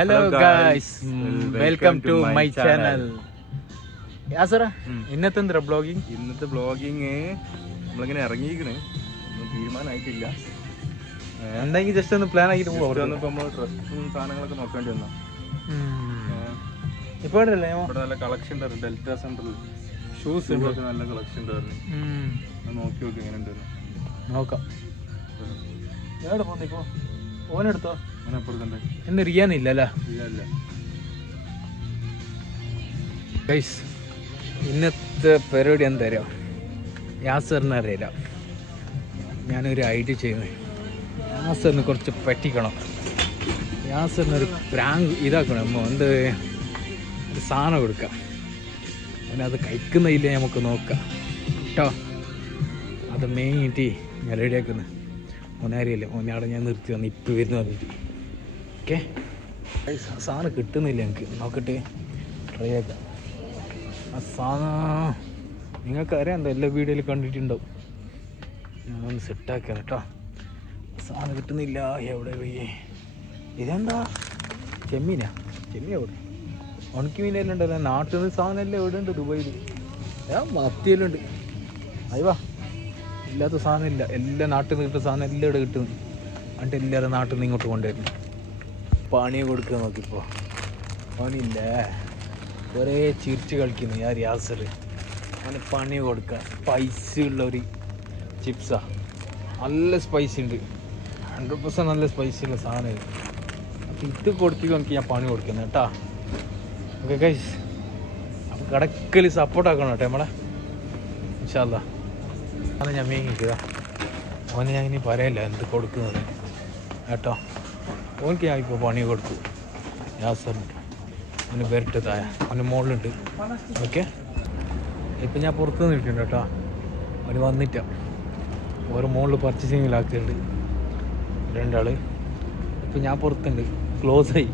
Hello guys, welcome to my channel. യാസറ, ഇന്നത്തെ എന്താ ബ്ലോഗിങ്? ഇന്നത്തെ ബ്ലോഗിങ് നമ്മളിങ്ങനെ ഇറങ്ങിയിരിക്കണ്, ഒന്നും തീരുമാനമായിട്ടില്ല. എന്തെങ്കിലും ജസ്റ്റ് ഒന്ന് പ്ലാൻ ആക്കിട്ട് പോവാം. നമ്മൾ ഡ്രസ്സും സാധനങ്ങളൊക്കെ നോക്കേണ്ടി വന്നാ. ഇപ്പൊ ഇവിടെ നല്ല കളക്ഷൻ ഉണ്ടായിരുന്നു. ഡെൽറ്റ സെന്ററിൽ ഷൂസ് നല്ല കളക്ഷൻ ഉണ്ടായിരുന്നു. നോക്കി നോക്കി എങ്ങനെ ഉണ്ടെന്ന് നോക്കാം. എവിടെ പോന്നു ഇപ്പൊ? ഓനെടുത്തോ? ഓനപ്പുറത്തുണ്ട്. ഇന്ന് റിയാനില്ലല്ലേ? ഇല്ല. ഗൈസ്, ഇന്നത്തെ പരിപാടി എന്താ അറിയാം? യാസറിനെ അറിയില്ല. ഞാനൊരു ഐഡിയ ചെയ്യുന്നത്, യാസറിന് കുറച്ച് പറ്റിക്കണം. യാസറിനൊരു പ്രാങ്ക് ഇതാക്കണം. നമ്മൾ എന്ത് ഒരു സാധനം കൊടുക്കാം. അവനത് കഴിക്കുന്നില്ല, നമുക്ക് നോക്കാം കേട്ടോ. അത് മെയിനായിട്ട് ഞാൻ റെഡിയാക്കുന്നത്. ഓനറിയില്ല, ഓനവിടെ ഞാൻ നിർത്തി വന്ന് ഇപ്പം വരുന്ന പറഞ്ഞിട്ട്. ഓക്കെ, സാധനം കിട്ടുന്നില്ല എനിക്ക്. നോക്കട്ടെ, ട്രൈ ആക്കാം. ആ സാധനം നിങ്ങൾക്ക് അറിയാം, എന്താ എല്ലാ വീഡിയോയിൽ കണ്ടിട്ടുണ്ടാവും. ഞാനൊന്ന് സെറ്റാക്കാം കേട്ടോ. സാധനം കിട്ടുന്നില്ല. എവിടെ പോയി? ഇതെന്താ ചെമ്മീനാ? ചെമ്മീൻ എവിടെ? ഉണക്കി മീനെല്ലാം ഉണ്ടല്ലോ. നാട്ടിൽ നിന്ന് സാധനം എല്ലാം എവിടെ ഉണ്ട്? ദുബൈയിൽ മത്തിയെല്ലാം ഉണ്ട്. അയ്യവാ, ഇല്ലാത്ത സാധനം ഇല്ല. എല്ലാ നാട്ടിൽ നിന്ന് കിട്ടുന്ന സാധനം എല്ലാം ഇവിടെ കിട്ടുന്നു. എന്നിട്ട് എല്ലാവരും നാട്ടിൽ നിന്ന് ഇങ്ങോട്ട് കൊണ്ടുവരുന്നു. പണി കൊടുക്കുക നോക്കിപ്പോൾ. പണിയില്ലേ, കുറേ ചിരിച്ച് കളിക്കുന്നു ഞാൻ യാസർ. അവന് പണി കൊടുക്കുക. സ്പൈസി ഉള്ള ഒരു ചിപ്സാ. നല്ല സ്പൈസി ഉണ്ട്, 100% നല്ല സ്പൈസി ഉള്ള സാധനം ഇത്. അപ്പം ഇത് കൊടുത്തിട്ട് എനിക്ക് ഞാൻ പണി കൊടുക്കുന്നത് കേട്ടോ. ഓക്കെ ഗൈസ്, അപ്പം കടക്കൽ സപ്പോർട്ടാക്കണം കേട്ടോ നമ്മളെ, ഇൻഷാ അല്ലാ. അത് ഞാൻ മേങ്ങിക്കുക. ഓനെ ഞാൻ ഇനി പറയില്ല എന്ത് കൊടുക്കുന്നത് കേട്ടോ. ഓനക്ക് ഞാൻ ഇപ്പോൾ പണി കൊടുത്തു യാസറിന്. അവന് വരട്ട് തായ, അവന് മുകളിലുണ്ട്. ഓക്കെ, ഇപ്പം ഞാൻ പുറത്ത് നിൽക്കുന്നുണ്ട് കേട്ടോ. അവന് വന്നിട്ട ഓരോ മുകളിൽ പർച്ചേസിങ്ങിലാക്കുന്നുണ്ട് രണ്ടാൾ. ഇപ്പം ഞാൻ പുറത്തുണ്ട്. ക്ലോസായി,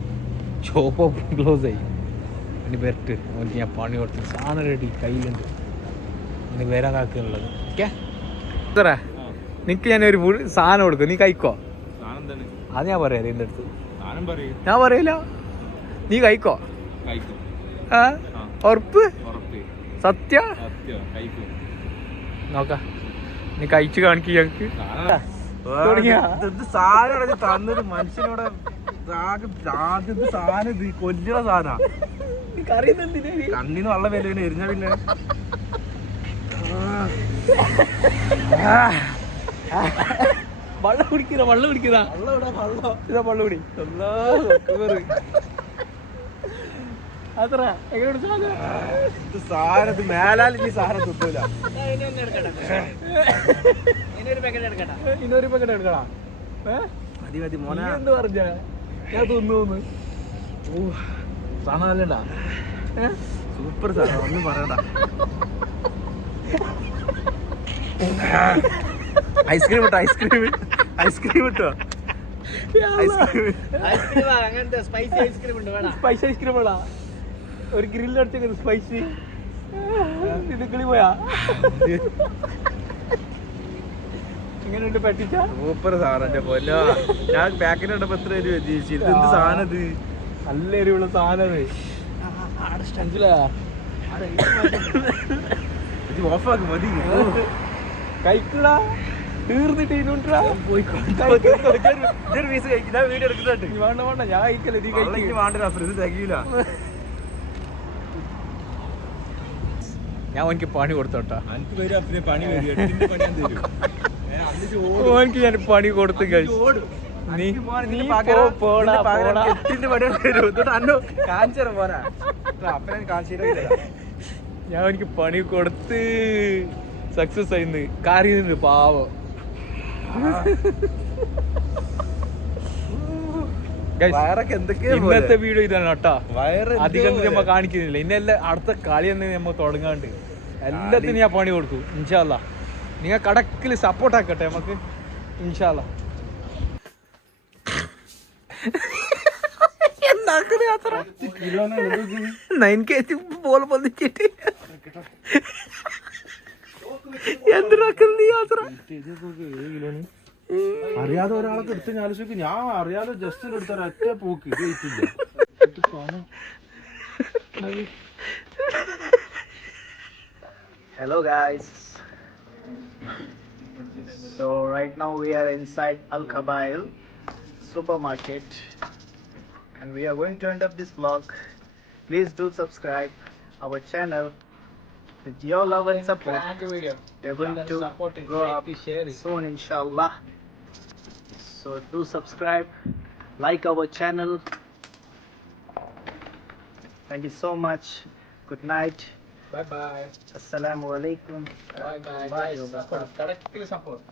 ഷോപ്പ് ക്ലോസായി. അവന് വരട്ട്, അവനക്ക് ഞാൻ പണി കൊടുത്തു. സാധനം റെഡി കയ്യിലുണ്ട്. അവന് വരാൻ കാക്കുന്നുള്ളത്. ഓക്കെ, നിനക്ക് ഞാനൊരു സാധനം കൊടുക്കും, നീ കഴിക്കോ? അത് ഞാൻ പറയാം എൻ്റെ അടുത്ത്. ഞാൻ പറയില്ല, നീ കഴിക്കോ? ഉറപ്പ്? സത്യ? നോക്ക, നീ കഴിച്ചു കാണിക്ക് ഞങ്ങക്ക്. തന്നൊരു മനുഷ്യനോട് സാധനം കൊല്ലുന്ന സാധന. കണ്ണിന്ന് വെള്ളം വരും എരിഞ്ഞ. പിന്നെ വെള്ളം കുടിക്കുന്ന വെള്ളം കുടിക്കുന്ന ഇതാ വെള്ളം കുടി. അത്ര എങ്ങനെ സാധനം മേലാൽ ഈ സാധനം തുത്തൂല. ഇന്നൊരു പാക്കറ്റ് എടുക്കടാ. മതി മതി മോനെ. എന്ത് പറഞ്ഞ ഞാൻ തിന്നു? സാധനം നല്ലണ്ടാ, സൂപ്പർ സാധനം, ഒന്നും പറയണ്ട. ഐസ്ക്രീം കിട്ടോ? ഐസ്ക്രീം കിട്ടോ? അങ്ങനത്തെ സ്പൈസി ഐസ്ക്രീം ഉണ്ട്. സ്പൈസി ഐസ്ക്രീം വേടാ. ഒരു ഗ്രില്ല് അടിച്ചേക്കുന്നത് സ്പൈസി. കിളി പോയാ ഇങ്ങനെയുണ്ട് പറ്റിച്ച. സൂപ്പർ സാധനം പോലെ. ഞാൻ പാക്കറ്റ് കണ്ടപ്പോ എത്ര രൂപ ചോദിച്ചു. എന്ത് സാധനം ഇത്? നല്ല എരിവുള്ള സാധനം. ഓഫാക്ക് മതി. കഴിക്കടാ, തീർന്നിട്ട് ഇരുട്ടാ. പീസ് കഴിക്കുന്ന വീഡിയോ എടുക്കുന്നുണ്ട്. വേണ്ട വേണ്ട, ഞാൻ കഴിക്കല്ലേ. നീ കഴിക്ക്. വേണ്ട, ഫ്രിഡ്ജ് തികയൂല. ഞാൻ എനിക്ക് പണി കൊടുത്തോട്ടാ. പണി ഓനക്ക് ഞാൻ പണി കൊടുത്തു കഴിച്ചു. ഞാൻ എനിക്ക് പണി കൊടുത്ത് സക്സസ് ആയിന്ന്. കാര്യം പാവം. ഇന്നത്തെ വീഡിയോ ഇതാണ് കേട്ടോ. അധികം നമ്മ കാണിക്കുന്നില്ല. ഇന്നെല്ലാം അടുത്ത കളി തന്നെ നമ്മ തുടങ്ങാണ്ട് എല്ലാത്തിനും ഞാൻ പണി കൊടുക്കും ഇൻഷാ അല്ലാ. നിങ്ങൾ കടക്കിൽ സപ്പോർട്ട് ആക്കട്ടെ നമുക്ക് ഇൻഷാ അല്ലാ. പോലെ വന്നിട്ട് എന്തിനാ അറിയാതെ ഒരാളൊക്കെ എടുത്ത് ഞാൻ ആലോചിക്കും, ഞാൻ അറിയാതെ ജസ്റ്റ് എടുത്ത ഒരൊറ്റ പോക്ക് ഇത് വെയിറ്റില്ല. Hello guys. So right now we are inside Al Khabail supermarket and we are going to end up this vlog. Please do subscribe our channel. With your love and support, we are going to grow up soon inshallah. So do subscribe, like our channel. Thank you so much. Good night. Bye bye. Assalamu alaikum. Bye bye. Bye. Support. Correctly support.